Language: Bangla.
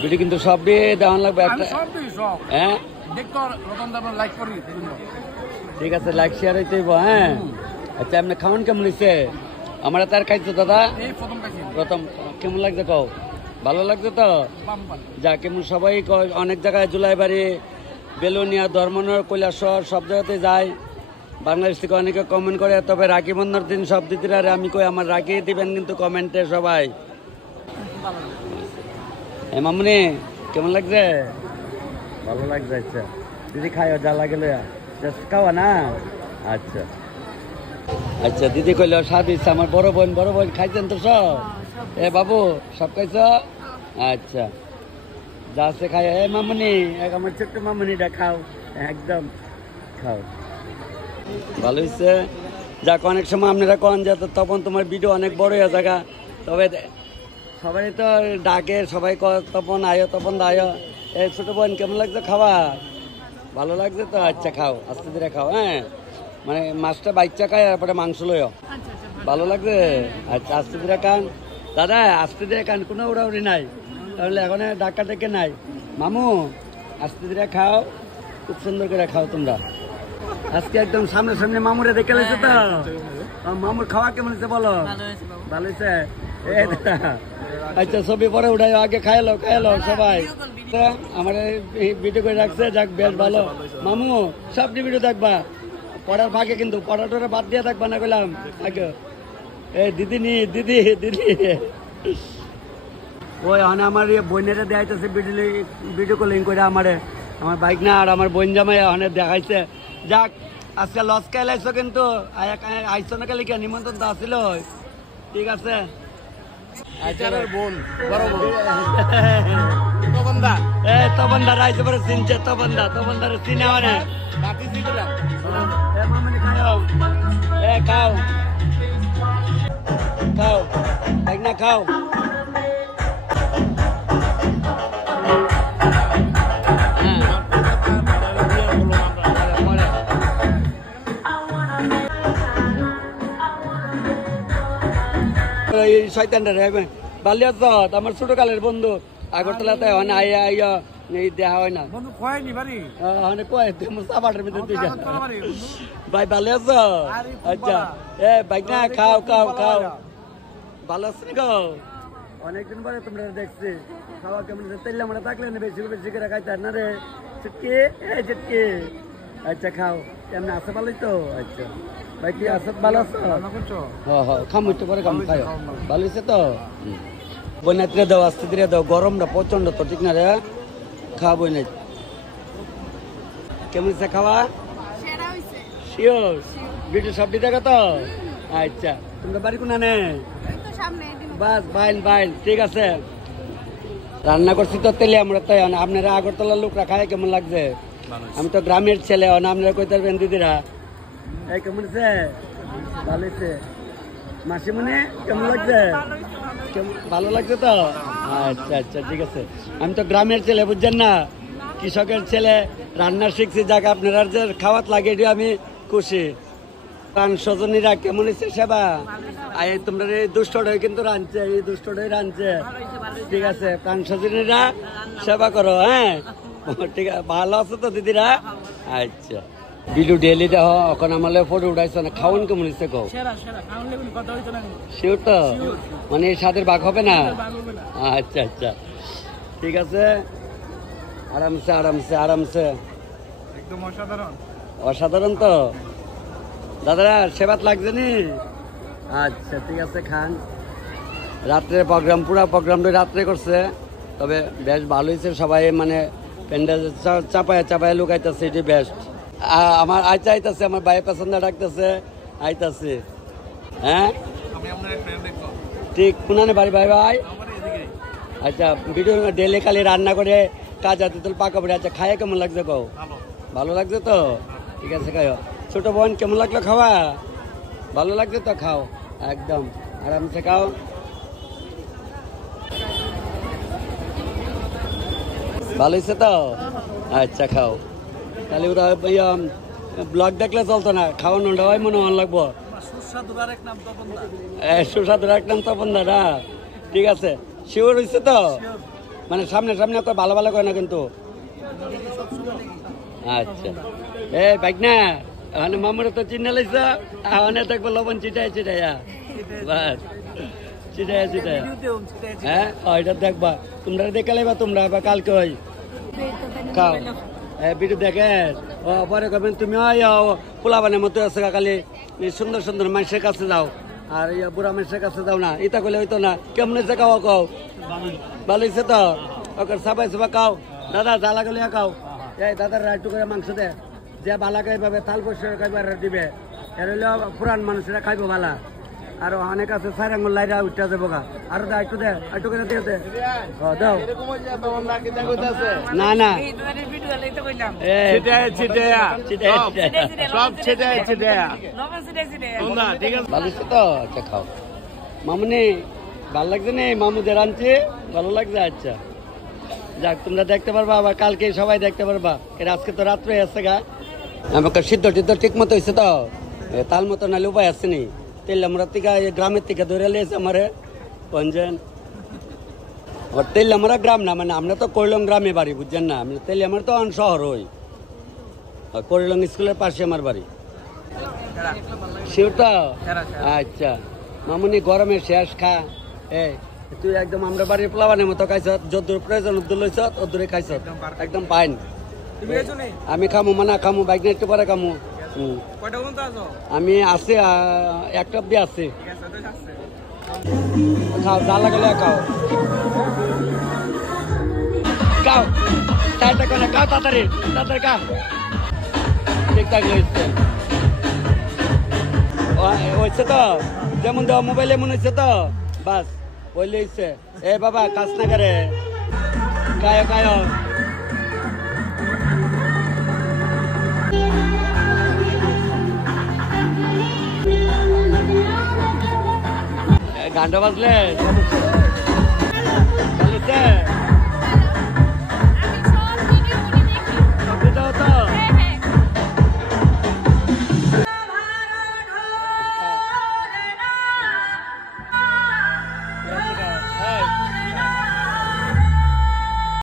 ভিডিও কিন্তু সব দিয়ে দেওয়ান লাগবে একটা। হ্যাঁ ঠিক আছে, লাইক শেয়ার হইতে হইব। হ্যাঁ আচ্ছা, আপনি খাওয়ান কেমন হয়েছে? আমরা তার খাইছো দাদা প্রথম, কেমন লাগছে কও? ভালো লাগছে তো? যা কেমন সবাই অনেক জায়গায় জুলাইবাড়ি, বেলুনিয়া, ধর্মনগর, কৈলাসহর সব জায়গাতে যায়। বাংলাদেশ থেকে অনেকে কমেন্ট করে, তবে রাখি বন্ধুর দিন সব দিদিরা আমি কই আমার রাখি দিবেন কিন্তু কমেন্টে সবাই। মামুনি কেমন লাগছে? ভালো লাগছে। আচ্ছা দিদি খাইও, যা লাগে খাওয়া না। আচ্ছা আচ্ছা, দিদি কইল স্বাদ ইচ্ছা। আমার বড় বোন খাইছেন তো সব? এ বাবু সব খাইছ? আচ্ছা যা আছে খাই। এ মামুনি, আমার ছোট্ট মামুনিটা খাও, একদম খাও। ভালো হয়েছে। যাক, অনেক সময় আপনারা কন যে তখন তোমার ভিডিও অনেক বড় হয়ে জায়গা, তবে সবাই তো ডাকে, সবাই তপন আয়ো, তপন আয়ো। এই ছোট বোন কেমন লাগছে খাওয়া? ভালো লাগছে তো? আচ্ছা খাও, আস্তে ধীরে খাও। হ্যাঁ মানে মাছটা বাচ্চা খায়, তারপরে মাংস লয়। ভালো লাগছে? আচ্ছা আস্তে ধীরে খান দাদা, আস্তে ধীরে খান, কোনো উড়াউড়ি নাই, তাহলে এখন ডাক্কা ডেকে নাই। মামু আস্তে ধীরে খাও, খুব সুন্দর করে খাও তোমরা। আজকে একদম সামনে মামুরে দেখে লেছে তো। মামুর খাওয়া কেমন হয়েছে বলো? ভালো হয়েছে। আচ্ছা ছবি পরে উঠাই, আগে খাইলো সবাই। আমার ভিডিও করে রাখছে, যাক বেশ ভালো। মামু সব ভিডিও দেখবা, পড়ার ভাগে কিন্তু পড়াটা বাদ দিয়ে থাকবা না বললাম আগে। এই দিদি ওই আমার বোনেরা দেখাইতেছে ভিডিও কলিং করে আমার বাইক না, আর আমার বোন জামাই অনেক দেখাইছে। যাক আজকে লস খাইলাইছো কিন্তু আইসো না কালি নিমন্ত্রণ তো আসিল। ঠিক আছে তপনদা রাইছে পরে চিনছে, তপনদার চিনে অনেক। খাও বাইক না খাও। আমার ছোট কালের বন্ধু আগরতলাতে দেখা হয় না ভাই, ভালো আছো? আচ্ছা এ বাইক না খাও ভালো আছো গো? অনেকদিন পরে তোমরা দেখছি, খাওয়া কেমন তেল আমরা থাকলে বেশি করে খাইতে না রে চুটকি। আচ্ছা খাও, কেমন আছে? ভালোই তো? আচ্ছা ভাই কি আছে? ভালো আছো? খামো একটু পরে খাম, খাই ভালো হয়েছে তো? বন্যাত্রে দাও, আস্তে ধীরে দাও, গরমটা প্রচন্ড তো, ঠিক না রে? খাওয়া বই নাই কেমন হয়েছে খাওয়া? শিওর ভিডিও সব দেখা তো? আচ্ছা তোমরা বাড়ি কোনা নে? বাস বাইল ঠিক আছে। রান্না করছি তো তেলে আমরা, তাই আপনারা আগরতলার লোকরা খায় কেমন লাগছে? আমি তো গ্রামের ছেলে, আপনারা কইতে পারবেন দিদিরা। এই কেমন হয়েছে? ভালো হয়েছে। মাসিমণি কেমন লাগছে? ভালো লাগছে তো? আচ্ছা ঠিক আছে। আমি তো গ্রামের ছেলে, বুঝছেন না, কৃষকের ছেলে, রান্না শিখছি। যাক আপনারা যে খাওয়াত লাগে এটা আমি খুশি। প্রাণ স্বজনীরা কেমন হয়েছে সেবা? তোমরা এই দুষ্টটাই কিন্তু রাঁধছে, ঠিক আছে। প্রাণ স্বজনীরা সেবা করো। হ্যাঁ ঠিক আছে, ভালো আছে তো দিদিরা? আচ্ছা ভিডিও ডেলি দেখো, এখন আমার ফটো উঠাইছো না। খাওয়ান কেমন হচ্ছে কও? শিওর তো? মানে এই স্বাদের ভাগ হবে না? আচ্ছা ঠিক আছে। আরামসে একদম অসাধারণ তো দাদারা, সেবাত লাগছে নি? আচ্ছা ঠিক আছে, খান। রাত্রের প্রোগ্রাম, পুরা প্রোগ্রামটা রাত্রে করছে, তবে বেশ ভালো হয়েছে। সবাই মানে প্যান্ডেল চাপায় লুকাইতেছে, এটি বেস্ট। আমার আইতাছে, আমার ভাই পছন্দ ডাকতেছে, আইতাছে। হ্যাঁ ঠিক কোনানে বাড়ি ভাই? আচ্ছা ভিডিও ডেলি খালি রান্না করে কাজ আছে তো পাকা পড়ে। আচ্ছা খাইয়া কেমন লাগছে কও? ভালো লাগছে তো? ঠিক আছে খাও। ছোট বোন কেমন লাগলো খাওয়া? ভালো লাগছে তো? খাও একদম আরামসে খাও। ভালো হয়েছে তো? আচ্ছা খাও। তাহলে ওরা ব্লগ দেখলে চলতো না, খাওয়ানোটা হয় মনে মন লাগবো। সুস্বাদুর এক নাম তপন দাদা। ঠিক আছে শিওর হয়েছে তো? মানে সামনে সামনে কয় ভালো ভালো কয় না কিন্তু। আচ্ছা এ বাইক না মানে মামুরা তো চিন্তা লাইছ আনে দেখবো লবণ চিটাই চিটাইয়া বাস চিটাইয়া চিটাইয়া হ্যাঁ ওইটা দেখবা তোমরা দেখে লাইবা তোমরা আবার কালকে ওই খাও ভিডিও দেখে ও পরে কবেন তুমি পোলাবানের মতো আছে খালি সুন্দর সুন্দর মানুষের কাছে যাও আর ইয়া বুড়া মানুষের কাছে যাও না এটা করলে হইতো না কেমন হয়েছে খাও কও ভালো হয়েছে তো ওকে সাবাই সাবা খাও দাদা জ্বালা গেলে খাও এই দাদার একটু করে মাংস দে যে বালা খাইবে তাল পয়সা খাইবার দিবে এর হইলেও পুরান মানুষেরা খাইবো বালা আর অনেক আছে চার আঙুল লাইরা উঠতে যাবো গা আর দা একটু দে একটু করে দিয়ে দে দাও না না ভালো তো আচ্ছা খাও মামুনি ভালো লাগছে না মামুদের আনছে ভালো লাগছে আচ্ছা যাক তোমরা দেখতে পারবা আবার কালকে সবাই দেখতে পারবা এর আজকে তো রাত্রে আসছে গা আমাকে সিদ্ধ টিদ্ধ ঠিক মতো হয়েছে তো তাল মতো নাহলে উপায় আসছে নি তেল আমরা থেকে গ্রামের থেকে ধরে লিয়েছে আমারে পঞ্জন তেল আমরা গ্রাম না মানে আমরা তো কইলং গ্রামে বাড়ি বুঝছেন না আমি তেল আমার তো অন শহর হই কইলং স্কুলের পাশে আমার বাড়ি শিওরটা আচ্ছা মামুনি গরমে শেষ খা এই তুই একদম আমরা বাড়ির প্লাবানের মতো খাইছ যদ্দূর প্রয়োজন উদ্দূর লইছ ওদ্দূরে খাইছ একদম পাইন আমি খামু মানে খামু বাইক নিয়ে একটু পরে খামু আমি আছি একটা অব্দি আছি খাও যা লাগলে খাও খাও চারটা করে খাও তাড়াতাড়ি তাড়াতাড়ি খাও ঠিকঠাক হয়েছে হয়েছে তো যেমন দেওয়া মোবাইলে মনে হচ্ছে তো বাস বললে হচ্ছে এ বাবা কাজ না করে কায় কায় গানটা বাজলে